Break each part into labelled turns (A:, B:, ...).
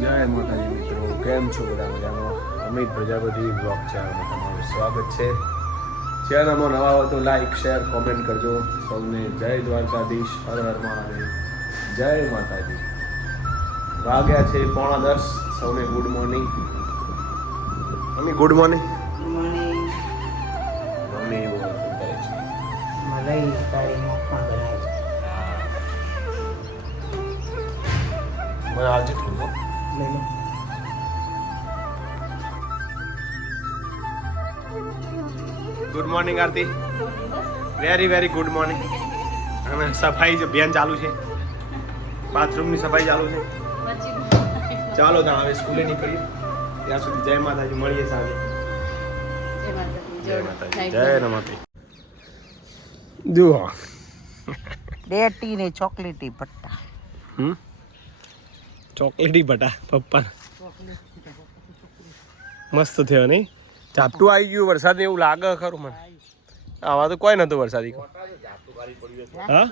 A: જય માતાજી મિત્રો. કેમ છો બધા મજામાં? અમિત પ્રજાપતિ બ્લોગ ચેનલમાં તમારું સ્વાગત છે. ચેનલમાં નવા હોય તો લાઈક શેર કોમેન્ટ કરજો. સૌને જય દ્વારકાધીશ. હર હર મહાદેવ. જય માતાજી. વાગ્યા છે પોણા દસ. સૌને good morning mummy good morning good morning Aarti very very good morning અને સફાઈ અભિયાન ચાલુ છે. બાથરૂમની સફાઈ ચાલુ છે. ચાલો ત્યાં હવે સ્કૂલે નીકળીએ. ત્યાં સુધી જય માતાજી. મળીએ સાંજે. જય માતાજી. જય રમાતી જુઓ.
B: ડેટી ને ચોકલેટી પટ્ટા
A: હમ? ચોકલેટી બટા પપ્પા મસ્ત થયો નહીં? ઝાપટું આવી ગયું વરસાદ એવું લાગે ખરું મને. આવા તો કોઈ નતું વરસાદી. હા?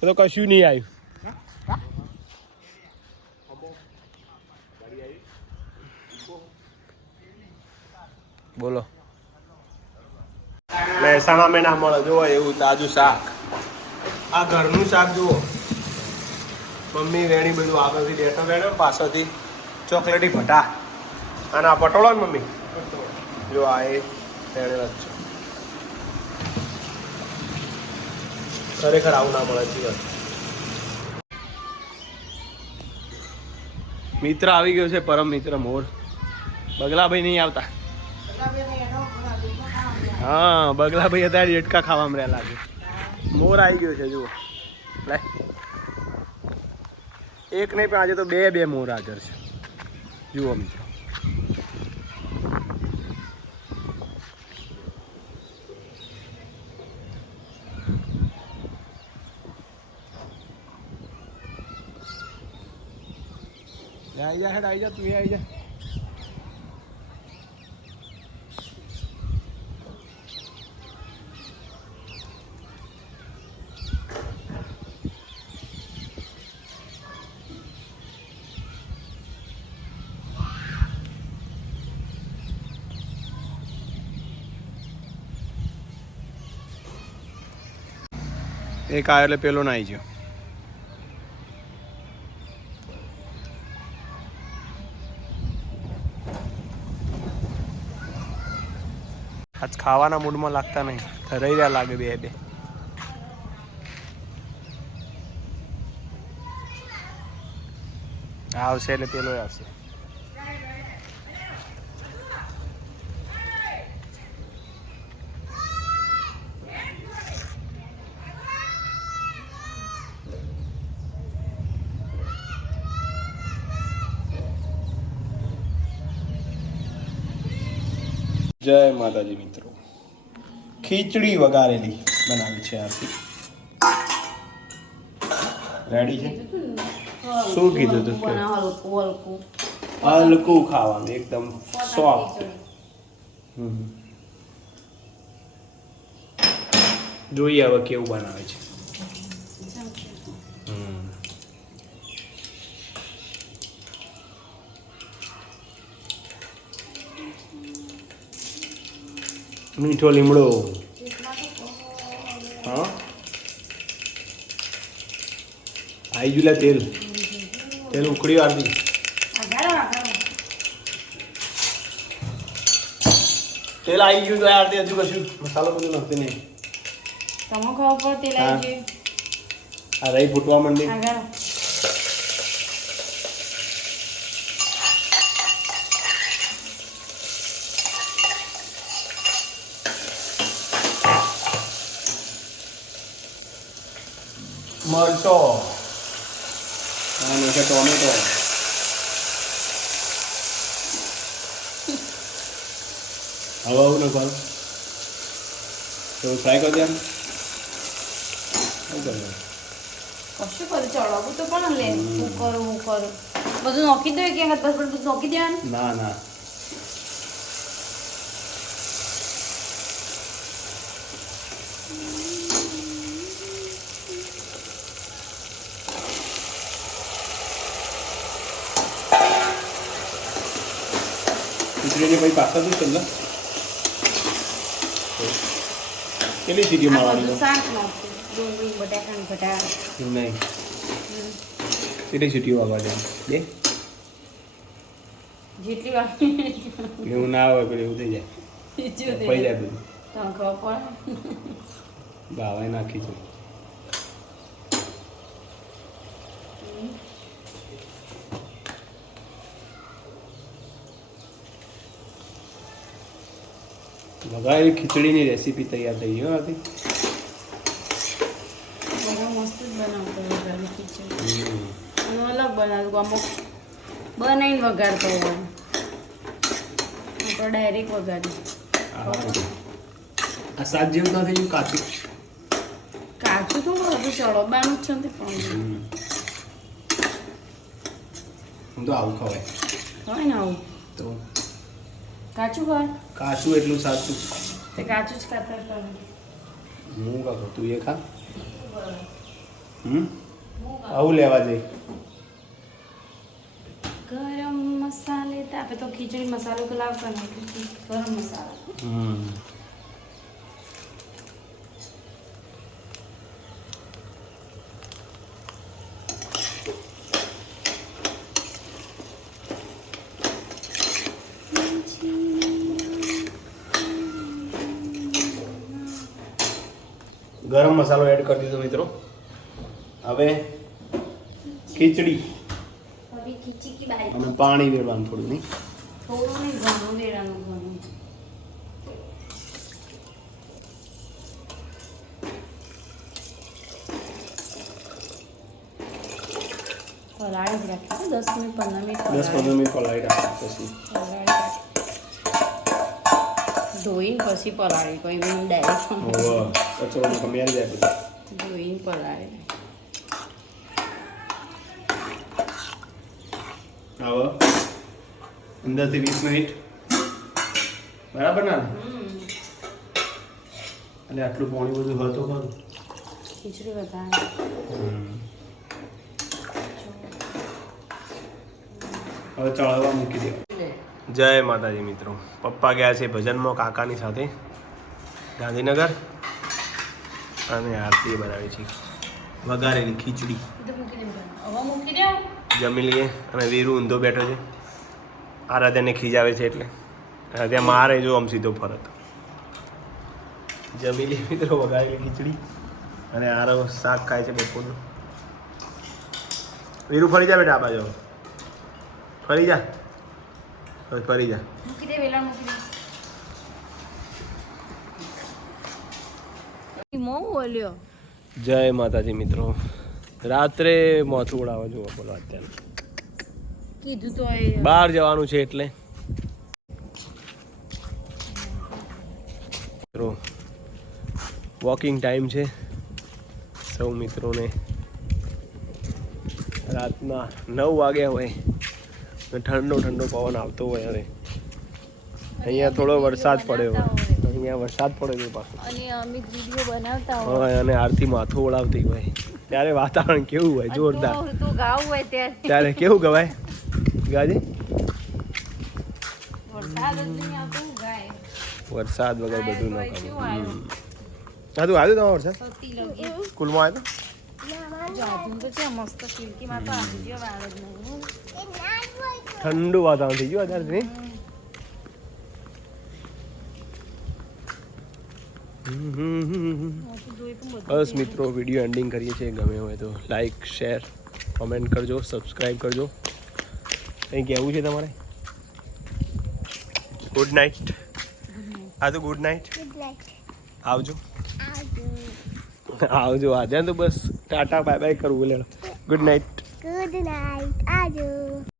A: તો કશું નહીં આવ્યું. બોલો. મહેસાણા મેં ના મળે જુઓ એવું તાજું શાક. આ ઘરનું શાક જુઓ. મમ્મી વેણી બધું આગળથી બેઠો બેઠો પાછળથી. ચોકલેટી ભટા અને આ પટોળો ને મમ્મી? જો આ એ વેણેલા જ છે. ખરેખર આવું ના મળે જીવન. મિત્ર આવી ગયો છે, પરમ મિત્ર મોર. બગલાભાઈ નહીં આવતા. હા, બગલાભાઈ અત્યારે ડેટકા ખાવામાં રહ્યા લાગે. મોર આવી ગયો છે, જુઓ. લે એક નહીં, પણ આજે તો બે બે મોર હાજર છે. જુઓ, મિત્રો. આવી જા હેડ આવી જા, તું આવી જા. એક આવ્યો એટલે પેલો ના આવી ગયો. આજ ખાવાના મૂડમાં લાગતા નહીં. રહી રહ્યા લાગે બે બે. આવશે એટલે પેલો આવશે. જય માતાજી મિત્રો. ખીચડી વઘારેલી બનાવી છે આરતી રેડી છે? શું કીધું તું? હલકું ખાવાનું, એકદમ સોફ્ટ જોઈએ હવે કેવું બનાવે છે. મીઠો લીમડો. હા? આવી ગયું તેલ. તેલ ઉકળી આરતી તેલ આવી ગયું તો આરતી હજુ કશું મસાલો બધું નાખતી નહીં
C: તમે ખબર આવી ગયું?
A: આ રહી ફૂટવા માંડી. મરચો અને છે ટોમેટો હવે આવું નાખવાનું તો ફ્રાય કરી દે શું કરવાનું
C: કશું કરું ચડાવું તો પણ લે હું કરું હું કરું બધું નોખી દઉં કે પર બધું નોખી દેવાનું
A: ના ના ખીચડીની પછી પાસ્તા શું ચંદા કેટલી
C: સીટી
A: મારવાની નહીં. કેટલી સીટીઓ આવવા દે બે?
C: જેટલી વાર
A: એવું ના આવે પેલું એવું થઈ જાય. પડી જાય. બધું. બાવાએ નાખી છે. વઘારેલી ખીચડીની રેસીપી તૈયાર થઈ ગયો હતી
C: બનાવીને વઘારતો હોય. તો ડાયરેક્ટ વઘારી
A: આ સાત જેવું ના થઈ ગયું કાચું.
C: કાચું તો બધું ચડોબાનું જ છે ને પણ.
A: હું તો આવું ખવાય.
C: હોય ને આવું?
A: તો
C: કાચું હોય?
A: કાચું એટલું સાચું.
C: તે કાચું જ ખાતા હતા
A: હું કાકો તું એ ખા. હમ? આવું લેવા જઈ.
C: ગરમ મસાલે તો આપણે તો ખીચડી મસાલો તો લાવતા નથી ગરમ મસાલો.
A: હમ. ગરમ મસાલો એડ કરી દીધો મિત્રો. હવે ખીચડી. અને પાણી વેરવાનું થોડું નહીં.
C: દસ મિનિટ પંદર મિનિટ
A: દસ પંદર મિનિટ પલાળી રાખો પછી.
C: ધોઈને પછી પલાળી કોઈ બી ડાયરેક્ટ
A: કચરો કમિયારી જાય પછી
C: ધોઈને પલાળી
A: હવે અંદરથી વીસ મિનિટ બરાબર ના એટલે આટલું પાણી બધું હતું ખરું
C: ખીચડી વધારે
A: હવે ચળવા મૂકી દે જય માતાજી મિત્રો. પપ્પા ગયા છે ભજનમાં, કાકાની સાથે. ગાંધીનગર. અને આરતી બનાવી છે. વઘારેલી ખીચડી. જમી લઈએ. અને વીરુ ઊંધો બેઠો છે. આરાધ્યાને ખીજાવે છે એટલે. આરાધ્યા મારે જો આમ સીધો ફરત. જમી લઈએ મિત્રો વઘારેલી ખીચડી. અને આરો શાક ખાય છે બપોરનું. વીરુ ફરી જા બેટા આ બાજુ. ફરી જા. હવે ફરી જા
C: મૂકી દે વેલણ મૂકી દે મો બોલ્યો.
A: જય માતાજી મિત્રો. રાત્રે મોથું ઉડાવવા જોવા બોલો અત્યારે.
C: કીધું તો એ.
A: બહાર જવાનું છે એટલે. મિત્રો વોકિંગ ટાઈમ છે. સૌ મિત્રોને રાતના નવ વાગ્યા હોય. ઠંડો ઠંડો પવન આવતો હોય અરે અહીંયા થોડો વરસાદ પડ્યો હોય. અહીંયા વરસાદ પડ્યો છે પાછો.
C: અને અમિત વીડિયો બનાવતા
A: હોય. અને આરતી માથું ઓળાવતી હોય. ત્યારે વાતાવરણ કેવું હોય જોરદાર.
C: તો ગાવું હોય ત્યારે.
A: ત્યારે કેવું ગવાય? ગાજી?
C: વરસાદ
A: વગર બધું ન
C: આવ્યું?
A: હા તું આવ્યો તમારો વરસાદ? સ્કૂલમાં આવ્યો
C: જાદુ તો છે મસ્ત ખીડકીમાં તો આવી ગયો વાળ જ નહીં.
A: ઠંડુ વાતાવરણ થઈ ગયું અત્યારે નહીં બસ મિત્રો વીડિયો એન્ડિંગ કરીએ છીએ. ગમે હોય તો લાઈક શેર કોમેન્ટ કરજો સબસ્ક્રાઈબ કરજો. કંઈ કહેવું છે તમારે? ગુડ નાઇટ આ તો ગુડ નાઇટ આવજો. આવજો. આજે તો બસ. ટાટા બાય બાય કરવું લેડો. Good night
D: good night Adieu.